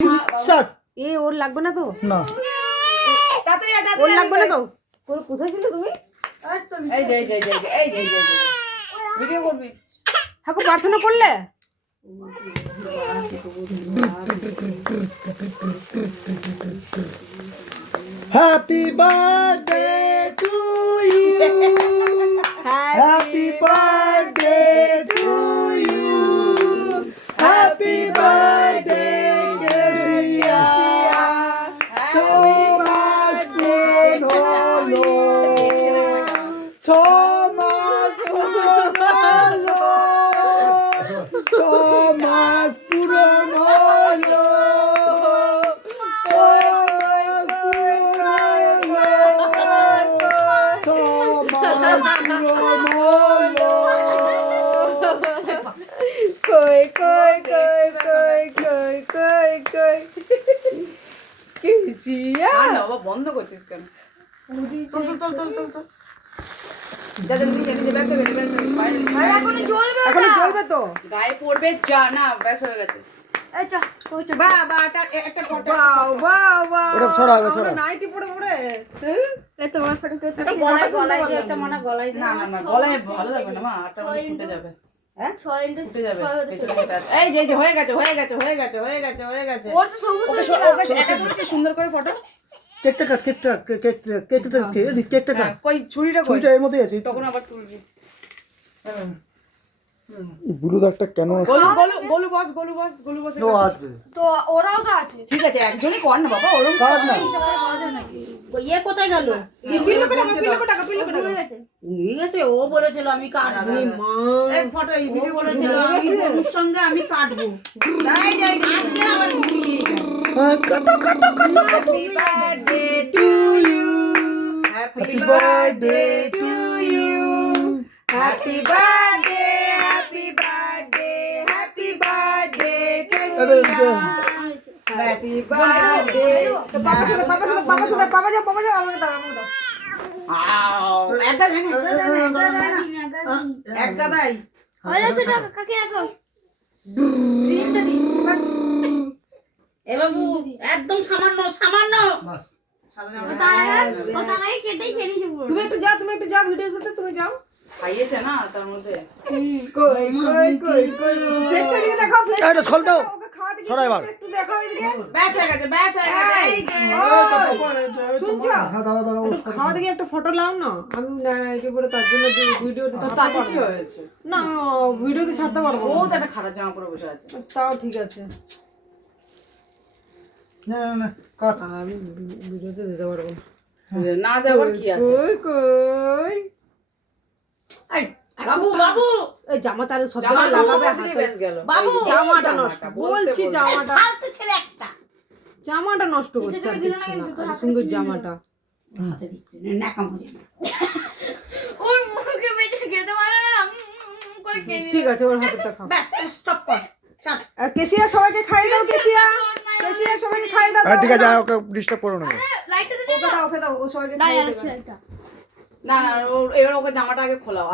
Start. এ ওর লাগবে না তো? না ওর লাগবে না তো? ওর কোথায় ছিল তুমি? এই যে ভিডিও করবি। ঠাকুর প্রার্থনা করলে? Happy birthday to you, happy birthday to you, happy birthday Kesia, ছমাস পূরণ হলো, ছমাস পূরণ হলো, ছমাস পূরণ হলো, কই কই কই কই কই কই কই কেসিয়া না বাবা বন্ধ করছিস কেন? চল যাদের নিজে ব্যাস হয়ে গেছে, আরে এখনো জ্বলবে তো। গায়ে পড়বে যা না ব্যাস হয়ে গেছে। বাবা একটা ফটো বাও বাও বাও ওটা ছড়াবে, ছড়া। নাইটি পড়ে পড়ে গলায় একটা মনে গলায় না গলায় ভালো লাগবে না মা, আটটা মনে ফুটে যাবে। হ্যাঁ ফুটে যাবে পেছনে। এই যে হয়ে গেছে ওর তো সবুজ ওকে একা করছে সুন্দর করে ফটো। কেকটা কাট, কেকটা কাট। কই ছুরিটা কই? ছুরিটা এর মধ্যেই আছে। তখন আবার তুলবি। ব্লু দাগটা কেন আছে? গোলু বস ও আসবে। তো ওরাও তো আছে। ঠিক আছে একজনই কর না বাবা, ওরকম কাট না। ইয়ে কোথায় গেল? পিল্লু টাকা ঠিক আছে, ও বলেছিল আমি কাটবো। মা এই ফটো এই ভিডিও বলেছিল আমি বন্ধুর সঙ্গে আমি কাটবো। আজকে আবার ভুলিয়ে যায়। Happy birthday to you, happy birthday to you, happy birthday happy birthday Keshia, happy birthday. বাবা যাও আমাকে দাও এক গাদাই এ বাবু একদম সামান্য বাস। তুমি একটু যাও ভিডিওর সাথে তুমি যাও। খাইয়েছে না তার মধ্যে। কই ফেসটা দিকে দেখো, ফেসটা এটা খোল দাও। ওকে খাওয়া দিকে ছড়া এবার। একটু দেখো এদিকে। ব্যাস হয়ে গেছে এই যে। শুনছো? হ্যাঁ দাদা খাওয়া দিকে একটা ফটো লাও না। আমি কি বলে তার জন্য ভিডিওতে ছাড়তে তাতে পারবো কি না। হয়েছে? না ভিডিওতে ছাড়তে পারবো ও না। তো একটা খারাপ জামা পরে বসে আছে। তাও ঠিক আছে, না কাট। আমি ভিডিওতে দিতে পারবো না। না যাওয়ার কি আছে? কই এই বাবু এই জামাটা সব জামা জায়গায় লাগাবে লাগাবে হাতে। ব্যাস গেল। বাবু, এই যে জামাটা নষ্ট বলছি, ফালতু ছেলে একটা জামাটা নষ্ট করছে আর কিছু না। আর সুন্দর জামাটা হাতে দিচ্ছে না, ন্যাকা মজে না। ওর মুখে বেঁচে খেতে পারে না করে খেয়ে ঠিক আছে, ওর হাতেরটা খাও। ব্যাস স্টপ কর। চল আর কেশিয়া সবাইকে খাইয়ে দাও, কেশিয়া সবাইকে খাইয়ে দাও। ঠিক আছে, ওকে ডিস্টার্ব করো না। লাইটটা ওকে দাও ও সবাইকে খাইয়ে দেবে। না এবার ওকে জামাটা আগে খোলাও।